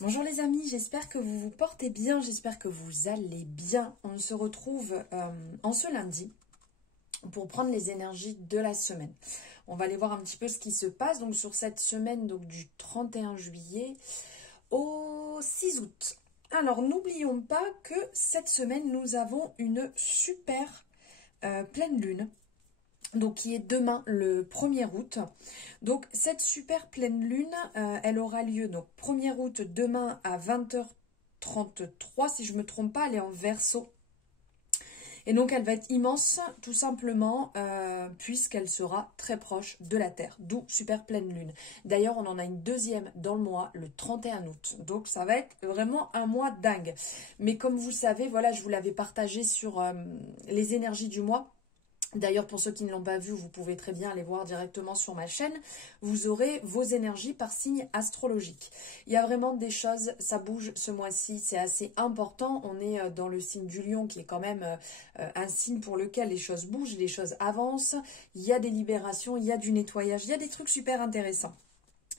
Bonjour les amis, j'espère que vous vous portez bien, j'espère que vous allez bien. On se retrouve en ce lundi pour prendre les énergies de la semaine. On va aller voir un petit peu ce qui se passe donc sur cette semaine donc du 31 juillet au 6 août. Alors n'oublions pas que cette semaine nous avons une super pleine lune. Donc qui est demain le 1er août. Donc cette super pleine lune, elle aura lieu donc 1er août demain à 20h33, si je ne me trompe pas, elle est en Verseau. Et donc elle va être immense tout simplement puisqu'elle sera très proche de la Terre, d'où super pleine lune. D'ailleurs on en a une deuxième dans le mois, le 31 août. Donc ça va être vraiment un mois dingue. Mais comme vous savez, voilà, je vous l'avais partagé sur les énergies du mois. D'ailleurs, pour ceux qui ne l'ont pas vu, vous pouvez très bien aller voir directement sur ma chaîne. Vous aurez vos énergies par signe astrologique. Il y a vraiment des choses, ça bouge ce mois-ci, c'est assez important. On est dans le signe du lion qui est quand même un signe pour lequel les choses bougent, les choses avancent. Il y a des libérations, il y a du nettoyage, il y a des trucs super intéressants.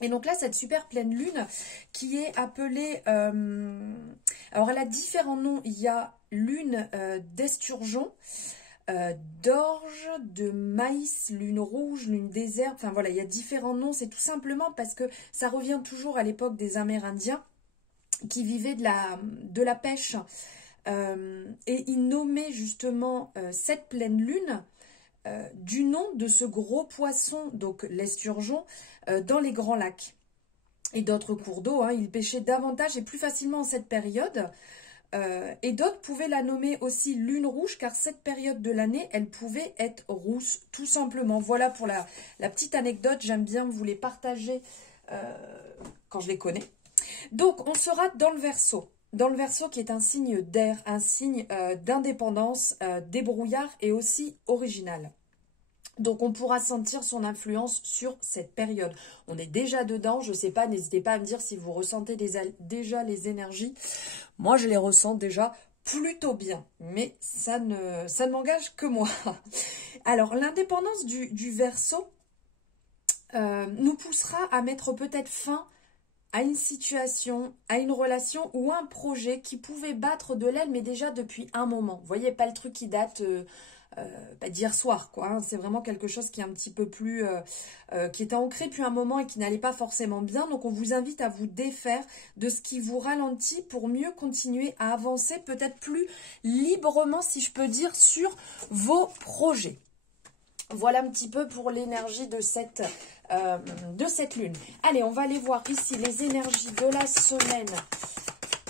Et donc là, cette super pleine lune qui est appelée... alors elle a différents noms. Il y a lune d'esturgeon, d'orge, de maïs, lune rouge, lune désert, enfin voilà, il y a différents noms, c'est tout simplement parce que ça revient toujours à l'époque des Amérindiens qui vivaient de la pêche et ils nommaient justement cette pleine lune du nom de ce gros poisson, donc l'esturgeon, dans les grands lacs et d'autres cours d'eau, hein. Ils pêchaient davantage et plus facilement en cette période. Et d'autres pouvaient la nommer aussi lune rouge, car cette période de l'année, elle pouvait être rousse, tout simplement. Voilà pour la petite anecdote, j'aime bien vous les partager quand je les connais. Donc, on sera dans le Verseau. Dans le Verseau qui est un signe d'air, un signe d'indépendance, débrouillard et aussi original. Donc, on pourra sentir son influence sur cette période. On est déjà dedans, je ne sais pas, n'hésitez pas à me dire si vous ressentez déjà les énergies. Moi, je les ressens déjà plutôt bien, mais ça ne m'engage que moi. Alors, l'indépendance du Verseau nous poussera à mettre peut-être fin à une situation, à une relation ou un projet qui pouvait battre de l'aile, mais déjà depuis un moment. Vous voyez, pas le truc qui date d'hier soir, quoi. Hein. C'est vraiment quelque chose qui est un petit peu plus... qui était ancré depuis un moment et qui n'allait pas forcément bien. Donc, on vous invite à vous défaire de ce qui vous ralentit pour mieux continuer à avancer peut-être plus librement, si je peux dire, sur vos projets. Voilà un petit peu pour l'énergie de cette lune. Allez, on va aller voir ici les énergies de la semaine,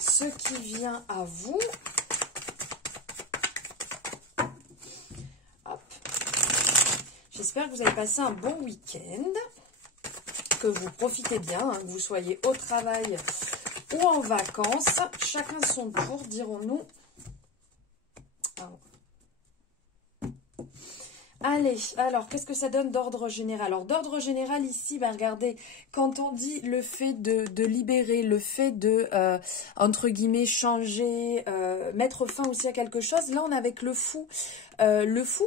ce qui vient à vous. Hop. J'espère que vous avez passé un bon week-end, que vous profitez bien, hein, que vous soyez au travail ou en vacances. Chacun son tour, dirons-nous. Allez, alors, qu'est-ce que ça donne d'ordre général? Alors, d'ordre général, ici, bah, regardez, quand on dit le fait de libérer, le fait de, entre guillemets, changer, mettre fin aussi à quelque chose, là, on est avec le fou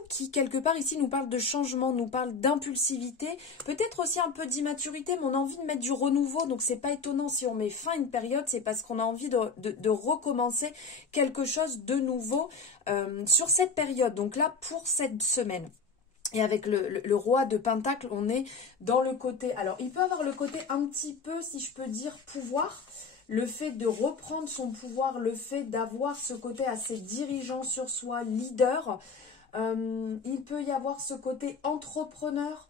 qui, quelque part, ici, nous parle de changement, nous parle d'impulsivité, peut-être aussi un peu d'immaturité, mais on a envie de mettre du renouveau, donc c'est pas étonnant si on met fin à une période, c'est parce qu'on a envie de recommencer quelque chose de nouveau sur cette période, donc là, pour cette semaine. Et avec le roi de Pentacle, on est dans le côté... Alors, il peut avoir le côté un petit peu, si je peux dire, pouvoir. Le fait de reprendre son pouvoir, le fait d'avoir ce côté assez dirigeant sur soi, leader. Il peut y avoir ce côté entrepreneur,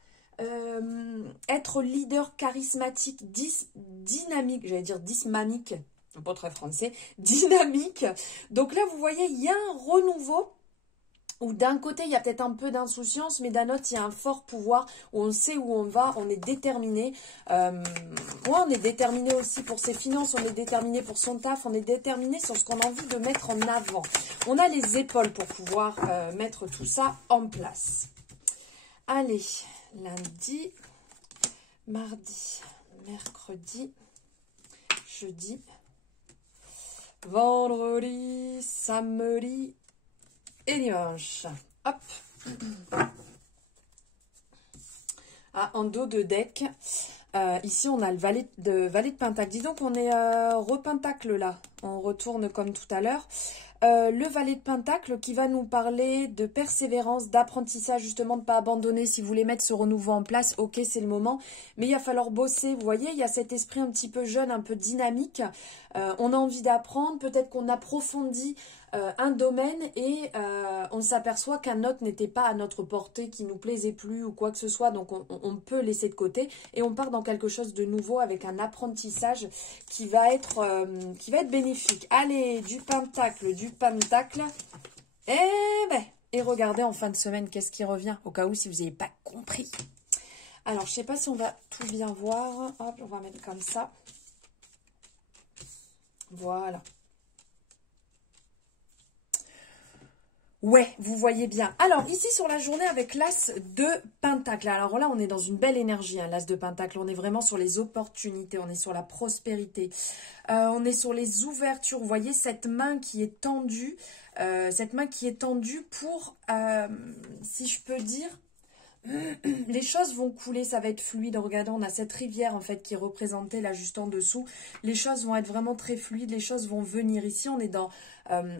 être leader charismatique, dynamique, j'allais dire dysmanique, pas très français, dynamique. Donc là, vous voyez, il y a un renouveau. Où d'un côté, il y a peut-être un peu d'insouciance, mais d'un autre, il y a un fort pouvoir où on sait où on va, on est déterminé. On est déterminé aussi pour ses finances, on est déterminé pour son taf, on est déterminé sur ce qu'on a envie de mettre en avant. On a les épaules pour pouvoir mettre tout ça en place. Allez, lundi, mardi, mercredi, jeudi, vendredi, samedi et dimanche. Hop. Ah, en dos de deck. Ici, on a le valet de Pentacle. Dis donc, on est repentacle là. On retourne comme tout à l'heure. Le valet de Pentacle qui va nous parler de persévérance, d'apprentissage, justement, de ne pas abandonner. Si vous voulez mettre ce renouveau en place, ok, c'est le moment. Mais il va falloir bosser. Vous voyez, il y a cet esprit un petit peu jeune, un peu dynamique. On a envie d'apprendre. Peut-être qu'on approfondit un domaine et on s'aperçoit qu'un autre n'était pas à notre portée, qui nous plaisait plus ou quoi que ce soit. Donc, on peut laisser de côté et on part dans quelque chose de nouveau avec un apprentissage qui va être bénéfique. Allez, du pentacle. Et regardez en fin de semaine, qu'est-ce qui revient, au cas où si vous n'avez pas compris. Alors, je ne sais pas si on va tout bien voir. Hop, on va mettre comme ça. Voilà. Ouais, vous voyez bien. Alors, ici, sur la journée, avec l'As de Pentacle. Alors là, on est dans une belle énergie, hein, l'As de Pentacle. On est vraiment sur les opportunités, on est sur la prospérité. On est sur les ouvertures. Vous voyez, cette main qui est tendue. Pour, si je peux dire, les choses vont couler, ça va être fluide. Regardez, on a cette rivière en fait qui est représentée là juste en dessous. Les choses vont être vraiment très fluides, les choses vont venir. Ici, on est dans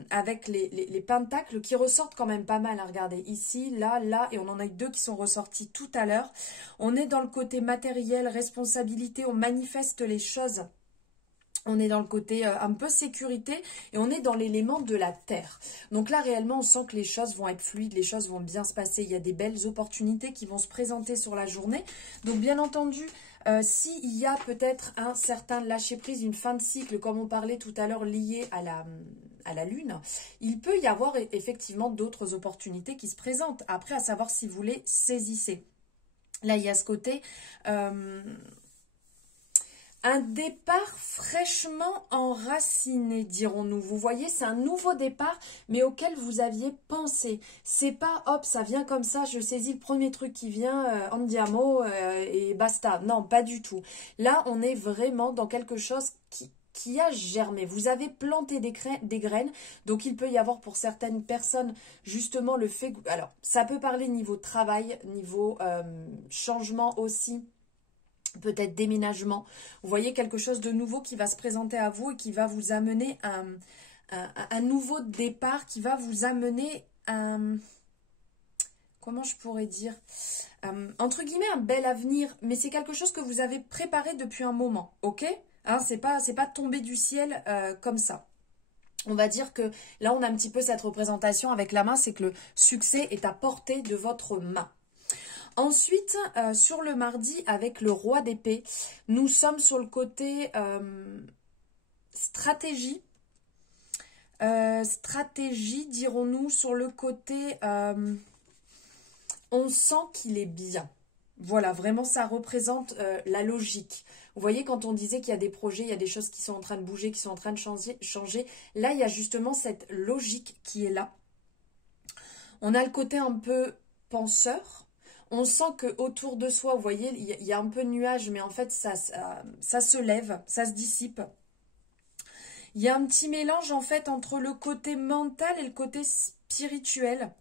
avec les pentacles qui ressortent quand même pas mal. Hein. Regardez, ici, là, et on en a eu deux qui sont ressortis tout à l'heure. On est dans le côté matériel, responsabilité, on manifeste les choses. On est dans le côté un peu sécurité et on est dans l'élément de la terre. Donc là, réellement, on sent que les choses vont être fluides, les choses vont bien se passer. Il y a des belles opportunités qui vont se présenter sur la journée. Donc, bien entendu, s'il y a peut-être un certain lâcher-prise, une fin de cycle, comme on parlait tout à l'heure, lié à la Lune, il peut y avoir effectivement d'autres opportunités qui se présentent. Après, à savoir si vous les saisissez. Là, il y a ce côté... un départ fraîchement enraciné, dirons-nous. Vous voyez, c'est un nouveau départ, mais auquel vous aviez pensé. C'est pas, hop, ça vient comme ça, je saisis le premier truc qui vient, andiamo, et basta. Non, pas du tout. Là, on est vraiment dans quelque chose qui a germé. Vous avez planté des graines, donc il peut y avoir pour certaines personnes, justement, le fait... Alors, ça peut parler niveau travail, niveau changement aussi, peut-être déménagement. Vous voyez quelque chose de nouveau qui va se présenter à vous et qui va vous amener un nouveau départ, qui va vous amener un... Comment je pourrais dire entre guillemets, un bel avenir, mais c'est quelque chose que vous avez préparé depuis un moment, ok, hein, c'est pas tombé du ciel comme ça. On va dire que là, on a un petit peu cette représentation avec la main, c'est que le succès est à portée de votre main. Ensuite, sur le mardi, avec le roi d'épée, nous sommes sur le côté stratégie. Stratégie, dirons-nous, sur le côté, on sent qu'il est bien. Voilà, vraiment, ça représente la logique. Vous voyez, quand on disait qu'il y a des projets, il y a des choses qui sont en train de bouger, qui sont en train de changer. Là, il y a justement cette logique qui est là. On a le côté un peu penseur. On sent qu'autour de soi, vous voyez, il y a un peu de nuage, mais en fait, ça se lève, ça se dissipe. Il y a un petit mélange, en fait, entre le côté mental et le côté spirituel.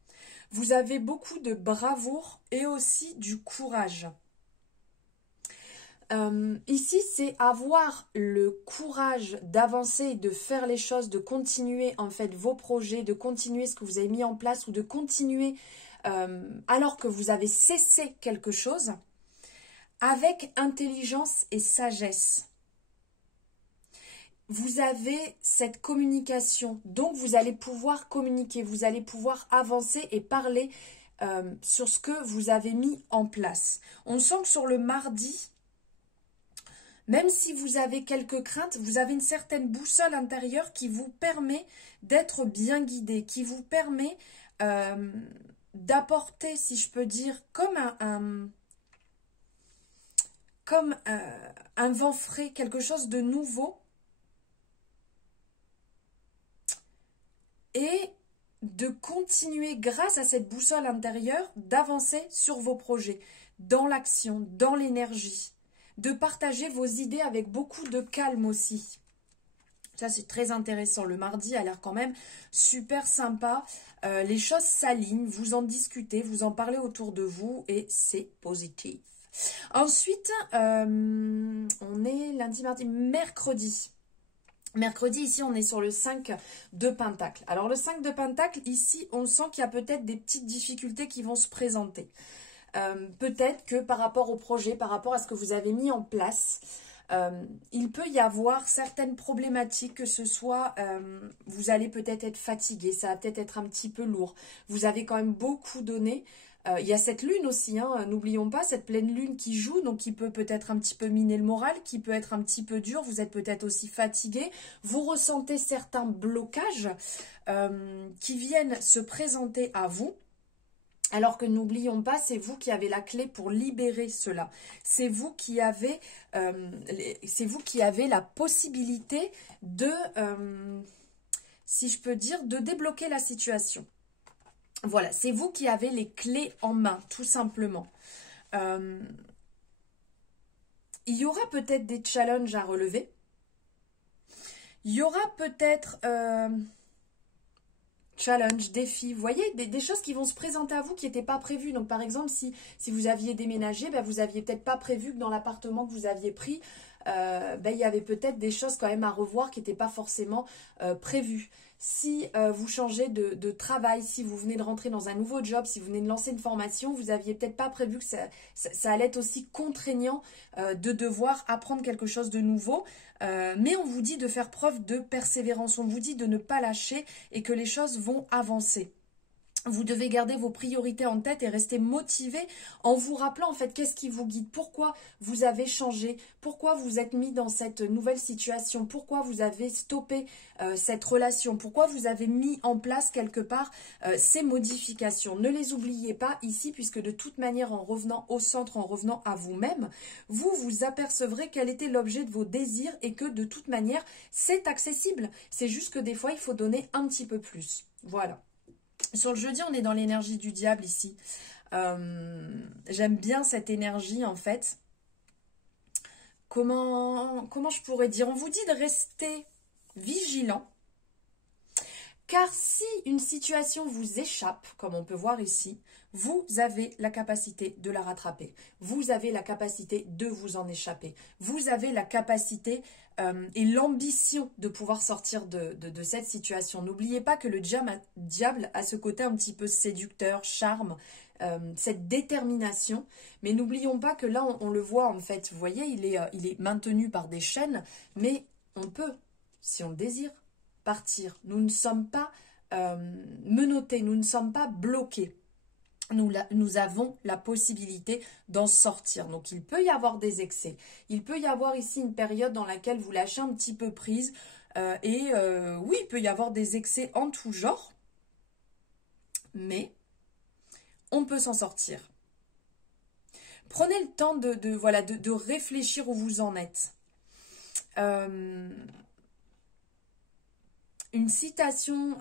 Vous avez beaucoup de bravoure et aussi du courage. Ici, c'est avoir le courage d'avancer et de faire les choses, de continuer, en fait, vos projets, de continuer ce que vous avez mis en place ou de continuer... alors que vous avez cessé quelque chose, avec intelligence et sagesse. Vous avez cette communication, donc vous allez pouvoir communiquer, vous allez pouvoir avancer et parler sur ce que vous avez mis en place. On sent que sur le mardi, même si vous avez quelques craintes, vous avez une certaine boussole intérieure qui vous permet d'être bien guidé, qui vous permet... d'apporter, si je peux dire, comme un vent frais, quelque chose de nouveau, et de continuer, grâce à cette boussole intérieure, d'avancer sur vos projets, dans l'action, dans l'énergie, de partager vos idées avec beaucoup de calme aussi. Ça, c'est très intéressant. Le mardi a l'air quand même super sympa. Les choses s'alignent, vous en discutez, vous en parlez autour de vous et c'est positif. Ensuite, on est lundi, mardi, mercredi. Mercredi, ici, on est sur le 5 de Pentacle. Alors, le 5 de Pentacle, ici, on sent qu'il y a peut-être des petites difficultés qui vont se présenter. Peut-être que par rapport au projet, par rapport à ce que vous avez mis en place, il peut y avoir certaines problématiques, que ce soit, vous allez peut-être être fatigué, ça va peut-être être un petit peu lourd. Vous avez quand même beaucoup donné. Il y a cette lune aussi, hein, n'oublions pas, cette pleine lune qui joue, donc qui peut peut-être un petit peu miner le moral, qui peut être un petit peu dur, vous êtes peut-être aussi fatigué, vous ressentez certains blocages qui viennent se présenter à vous, alors que n'oublions pas, c'est vous qui avez la clé pour libérer cela. C'est vous qui avez la possibilité de, si je peux dire, de débloquer la situation. Voilà, c'est vous qui avez les clés en main, tout simplement. Il y aura peut-être des challenges à relever. Il y aura peut-être challenge, défis, vous voyez, des choses qui vont se présenter à vous qui n'étaient pas prévues. Donc, par exemple, si vous aviez déménagé, ben, vous n'aviez peut-être pas prévu que dans l'appartement que vous aviez pris, ben, il y avait peut-être des choses quand même à revoir qui n'étaient pas forcément prévues. Si vous changez de travail, si vous venez de rentrer dans un nouveau job, si vous venez de lancer une formation, vous n'aviez peut-être pas prévu que ça allait être aussi contraignant de devoir apprendre quelque chose de nouveau. Mais on vous dit de faire preuve de persévérance, on vous dit de ne pas lâcher et que les choses vont avancer. Vous devez garder vos priorités en tête et rester motivé en vous rappelant en fait qu'est-ce qui vous guide, pourquoi vous avez changé, pourquoi vous êtes mis dans cette nouvelle situation, pourquoi vous avez stoppé cette relation, pourquoi vous avez mis en place quelque part ces modifications. Ne les oubliez pas ici puisque de toute manière en revenant au centre, en revenant à vous-même, vous vous apercevrez quel était l'objet de vos désirs et que de toute manière c'est accessible. C'est juste que des fois il faut donner un petit peu plus. Voilà. Sur le jeudi, on est dans l'énergie du diable ici. J'aime bien cette énergie en fait. Comment je pourrais dire? On vous dit de rester vigilant. Car si une situation vous échappe, comme on peut voir ici, vous avez la capacité de la rattraper. Vous avez la capacité de vous en échapper. Vous avez la capacité et l'ambition de pouvoir sortir de cette situation. N'oubliez pas que le diable a ce côté un petit peu séducteur, charme, cette détermination. Mais n'oublions pas que là, on le voit en fait. Vous voyez, il est maintenu par des chaînes, mais on peut, si on le désire, partir. Nous ne sommes pas menottés, nous ne sommes pas bloqués. Nous avons la possibilité d'en sortir. Donc, il peut y avoir des excès. Il peut y avoir ici une période dans laquelle vous lâchez un petit peu prise. Oui, il peut y avoir des excès en tout genre. Mais on peut s'en sortir. Prenez le temps de réfléchir où vous en êtes. Une citation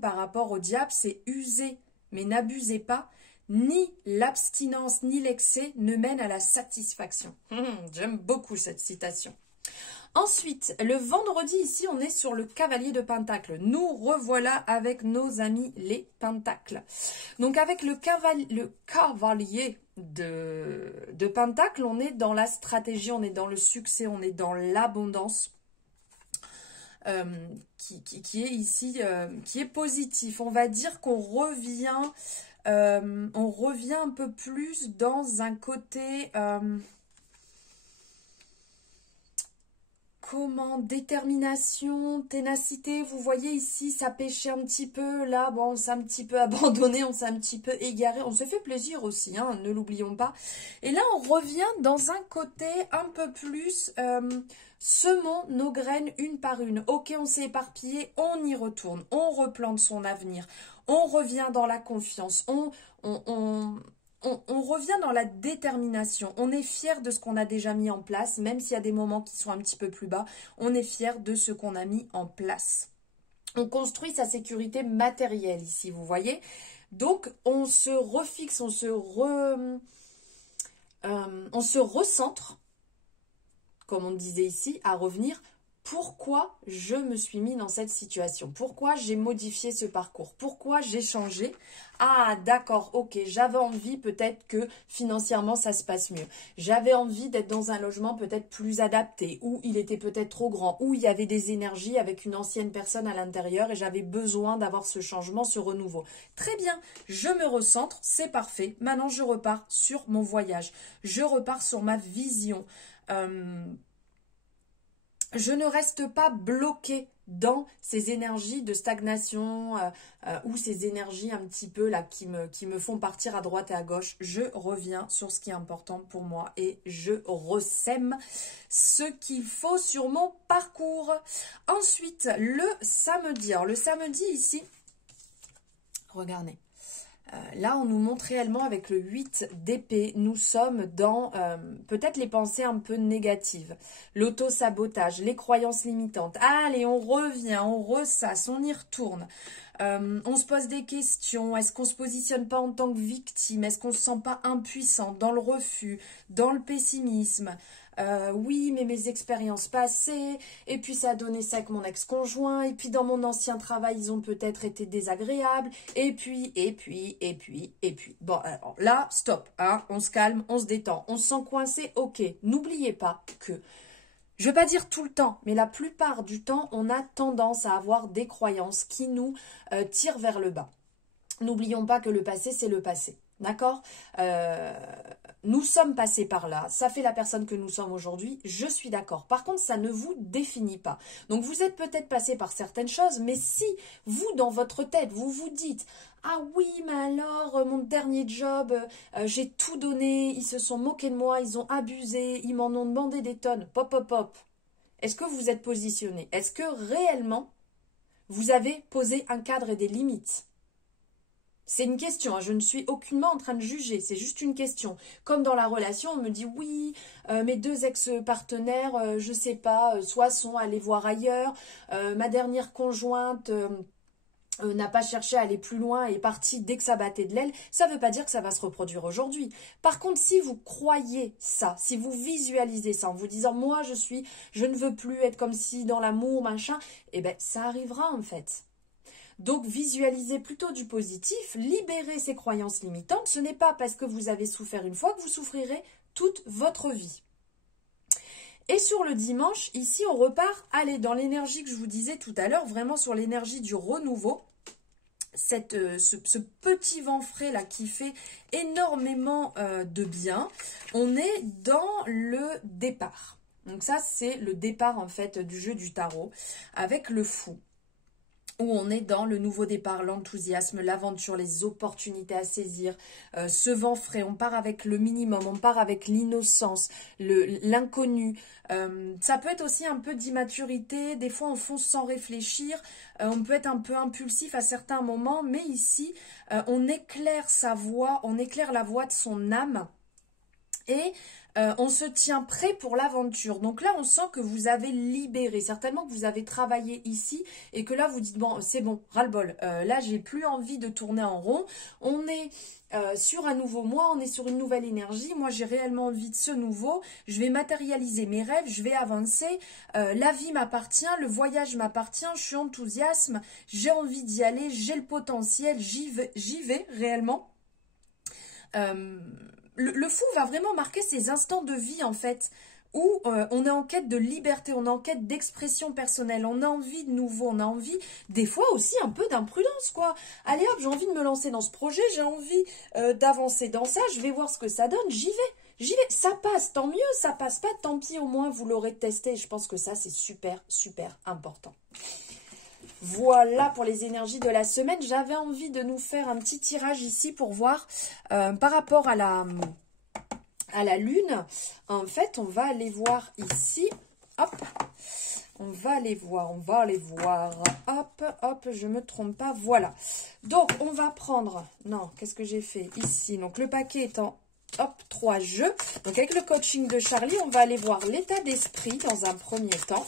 par rapport au diable, c'est « user ». Mais n'abusez pas, ni l'abstinence ni l'excès ne mènent à la satisfaction. J'aime beaucoup cette citation. Ensuite, le vendredi, ici, on est sur le cavalier de Pentacle. Nous revoilà avec nos amis les Pentacles. Donc, avec le cavalier de Pentacle, on est dans la stratégie, on est dans le succès, on est dans l'abondance. Qui est ici, qui est positif. On va dire qu'on revient, un peu plus dans un côté, détermination, ténacité. Vous voyez ici, ça pêchait un petit peu. Là, bon, on s'est un petit peu abandonné, on s'est un petit peu égaré. On se fait plaisir aussi, hein, ne l'oublions pas. Et là, on revient dans un côté un peu plus... semons nos graines une par une. Ok, on s'est éparpillé, on y retourne. On replante son avenir. On revient dans la confiance. On revient dans la détermination. On est fier de ce qu'on a déjà mis en place, même s'il y a des moments qui sont un petit peu plus bas. On est fier de ce qu'on a mis en place. On construit sa sécurité matérielle ici, vous voyez. Donc, on se refixe, on se recentre, comme on disait ici, à revenir pourquoi je me suis mis dans cette situation, pourquoi j'ai modifié ce parcours, pourquoi j'ai changé. Ah d'accord, ok, j'avais envie peut-être que financièrement ça se passe mieux. J'avais envie d'être dans un logement peut-être plus adapté, où il était peut-être trop grand, où il y avait des énergies avec une ancienne personne à l'intérieur et j'avais besoin d'avoir ce changement, ce renouveau. Très bien, je me recentre, c'est parfait. Maintenant je repars sur mon voyage, je repars sur ma vision. Je ne reste pas bloquée dans ces énergies de stagnation ou ces énergies un petit peu là qui me font partir à droite et à gauche. Je reviens sur ce qui est important pour moi et je ressème ce qu'il faut sur mon parcours. Ensuite, le samedi. Alors, le samedi ici, regardez. Là, on nous montre réellement avec le 8 d'épée, nous sommes dans peut-être les pensées un peu négatives, l'auto-sabotage, les croyances limitantes. Allez, on revient, on ressasse, on y retourne. On se pose des questions. Est-ce qu'on se positionne pas en tant que victime? Est-ce qu'on se sent pas impuissant dans le refus, dans le pessimisme? Oui, mais mes expériences passées, et puis ça a donné ça avec mon ex-conjoint, et puis dans mon ancien travail, ils ont peut-être été désagréables, et puis. Bon, alors là, stop, hein, on se calme, on se détend, on se sent coincé, ok. N'oubliez pas que, je ne vais pas dire tout le temps, mais la plupart du temps, on a tendance à avoir des croyances qui nous tirent vers le bas. N'oublions pas que le passé, c'est le passé. D'accord? Nous sommes passés par là, ça fait la personne que nous sommes aujourd'hui, je suis d'accord. Par contre, ça ne vous définit pas. Donc, vous êtes peut-être passé par certaines choses, mais si vous, dans votre tête, vous vous dites « Ah oui, mais alors, mon dernier job, j'ai tout donné, ils se sont moqués de moi, ils ont abusé, ils m'en ont demandé des tonnes. » Pop, pop, pop. Est-ce que vous êtes positionné? Est-ce que réellement, vous avez posé un cadre et des limites? C'est une question, hein. Je ne suis aucunement en train de juger, c'est juste une question. Comme dans la relation, on me dit oui, mes deux ex-partenaires, je sais pas, soit sont allés voir ailleurs, ma dernière conjointe n'a pas cherché à aller plus loin et est partie dès que ça battait de l'aile. Ça ne veut pas dire que ça va se reproduire aujourd'hui. Par contre, si vous croyez ça, si vous visualisez ça en vous disant moi je ne veux plus être comme si dans l'amour, machin, eh ben ça arrivera en fait. Donc, visualisez plutôt du positif, libérez ces croyances limitantes. Ce n'est pas parce que vous avez souffert une fois que vous souffrirez toute votre vie. Et sur le dimanche, ici, on repart, allez, dans l'énergie que je vous disais tout à l'heure, vraiment sur l'énergie du renouveau. Ce petit vent frais là qui fait énormément de bien. On est dans le départ. Donc ça, c'est le départ en fait du jeu du tarot avec le fou, où on est dans le nouveau départ, l'enthousiasme, l'aventure, les opportunités à saisir, ce vent frais, on part avec le minimum, on part avec l'innocence, l'inconnu. Ça peut être aussi un peu d'immaturité, des fois on fonce sans réfléchir, on peut être un peu impulsif à certains moments, mais ici, on éclaire sa voix, on éclaire la voix de son âme. Et on se tient prêt pour l'aventure. Donc là, on sent que vous avez libéré. Certainement que vous avez travaillé ici et que là, vous dites, bon, c'est bon, ras-le-bol. Là, j'ai plus envie de tourner en rond. On est sur un nouveau mois, on est sur une nouvelle énergie. Moi, j'ai réellement envie de ce nouveau. Je vais matérialiser mes rêves, je vais avancer. La vie m'appartient, le voyage m'appartient, je suis enthousiaste, j'ai envie d'y aller, j'ai le potentiel, j'y vais réellement. Le fou va vraiment marquer ces instants de vie en fait, où on est en quête de liberté, on est en quête d'expression personnelle, on a envie de nouveau, on a envie des fois aussi un peu d'imprudence quoi. Allez hop, j'ai envie de me lancer dans ce projet, j'ai envie d'avancer dans ça, je vais voir ce que ça donne, j'y vais, ça passe, tant mieux, ça passe pas, tant pis, au moins vous l'aurez testé. Je pense que ça c'est super important. Voilà pour les énergies de la semaine. J'avais envie de nous faire un petit tirage ici pour voir par rapport à la lune. En fait, on va aller voir ici. Hop, on va aller voir. Hop, je me trompe pas. Voilà. Donc, on va prendre... Non, qu'est-ce que j'ai fait ici? Donc, le paquet étant... Hop, 3 jeux. Donc, avec le coaching de Charlie, on va aller voir l'état d'esprit dans un premier temps.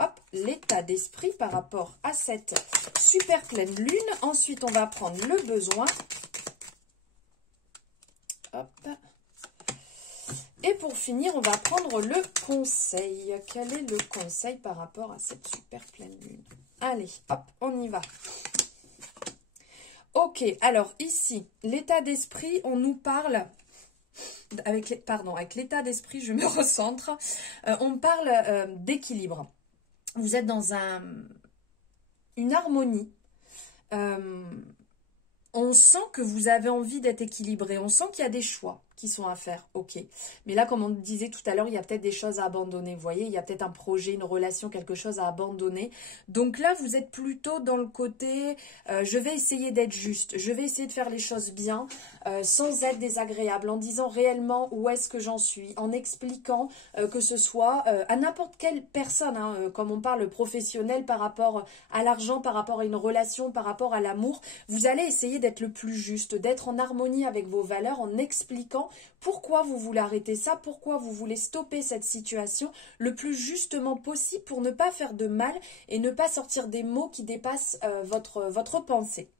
Hop, l'état d'esprit par rapport à cette super pleine lune. Ensuite, on va prendre le besoin. Hop. Et pour finir, on va prendre le conseil. Quel est le conseil par rapport à cette super pleine lune? Allez, hop, on y va. Ok, alors ici, l'état d'esprit, on nous parle... avec l'état d'esprit, je me recentre. On parle d'équilibre. Vous êtes dans une harmonie. On sent que vous avez envie d'être équilibré. On sent qu'il y a des choix qui sont à faire. Ok. Mais là, comme on disait tout à l'heure, il y a peut-être des choses à abandonner. Vous voyez, il y a peut-être un projet, une relation, quelque chose à abandonner. Donc là, vous êtes plutôt dans le côté, je vais essayer d'être juste. Je vais essayer de faire les choses bien, sans être désagréable, en disant réellement où est-ce que j'en suis, en expliquant que ce soit à n'importe quelle personne, hein, comme on parle professionnel par rapport à l'argent, par rapport à une relation, par rapport à l'amour. Vous allez essayer d'être le plus juste, d'être en harmonie avec vos valeurs, en expliquant pourquoi vous voulez arrêter ça, pourquoi vous voulez stopper cette situation le plus justement possible pour ne pas faire de mal et ne pas sortir des mots qui dépassent votre pensée.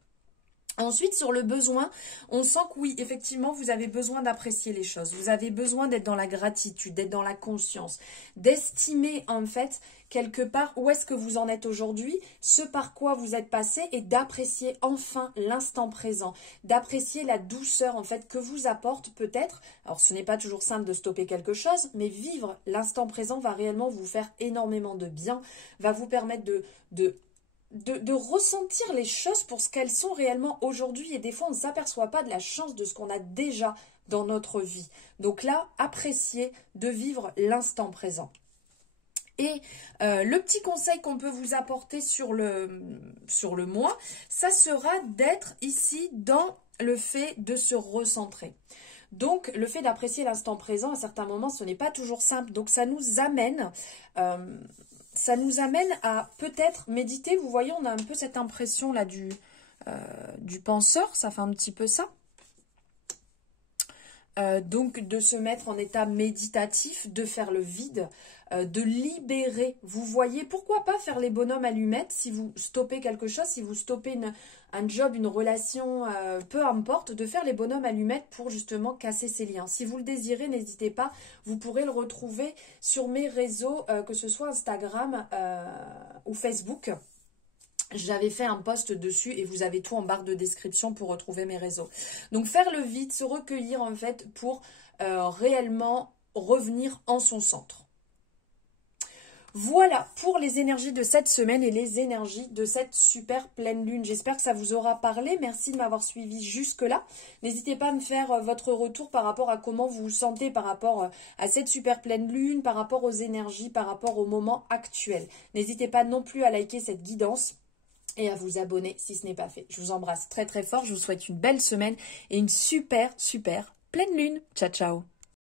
Ensuite, sur le besoin, on sent que oui, effectivement, vous avez besoin d'apprécier les choses. Vous avez besoin d'être dans la gratitude, d'être dans la conscience, d'estimer en fait quelque part où est-ce que vous en êtes aujourd'hui, ce par quoi vous êtes passé et d'apprécier enfin l'instant présent, d'apprécier la douceur en fait que vous apporte peut-être. Alors, ce n'est pas toujours simple de stopper quelque chose, mais vivre l'instant présent va réellement vous faire énormément de bien, va vous permettre de ressentir les choses pour ce qu'elles sont réellement aujourd'hui. Et des fois, on ne s'aperçoit pas de la chance de ce qu'on a déjà dans notre vie. Donc là, appréciez de vivre l'instant présent. Et le petit conseil qu'on peut vous apporter sur le mois, ça sera d'être ici dans le fait de se recentrer. Donc, le fait d'apprécier l'instant présent, à certains moments, ce n'est pas toujours simple. Donc, ça nous amène... à peut-être méditer. Vous voyez, on a un peu cette impression là du penseur, ça fait un petit peu ça. Donc de se mettre en état méditatif, de faire le vide, de libérer. Vous voyez, pourquoi pas faire les bonhommes allumettes si vous stoppez quelque chose, si vous stoppez un job, une relation, peu importe, de faire les bonhommes allumettes pour justement casser ces liens. Si vous le désirez, n'hésitez pas, vous pourrez le retrouver sur mes réseaux, que ce soit Instagram ou Facebook. J'avais fait un post dessus et vous avez tout en barre de description pour retrouver mes réseaux. Donc faire le vide, se recueillir en fait pour réellement revenir en son centre. Voilà pour les énergies de cette semaine et les énergies de cette super pleine lune. J'espère que ça vous aura parlé. Merci de m'avoir suivi jusque-là. N'hésitez pas à me faire votre retour par rapport à comment vous vous sentez par rapport à cette super pleine lune, par rapport aux énergies, par rapport au moment actuel. N'hésitez pas non plus à liker cette guidance et à vous abonner si ce n'est pas fait. Je vous embrasse très très fort. Je vous souhaite une belle semaine et une super pleine lune. Ciao ciao.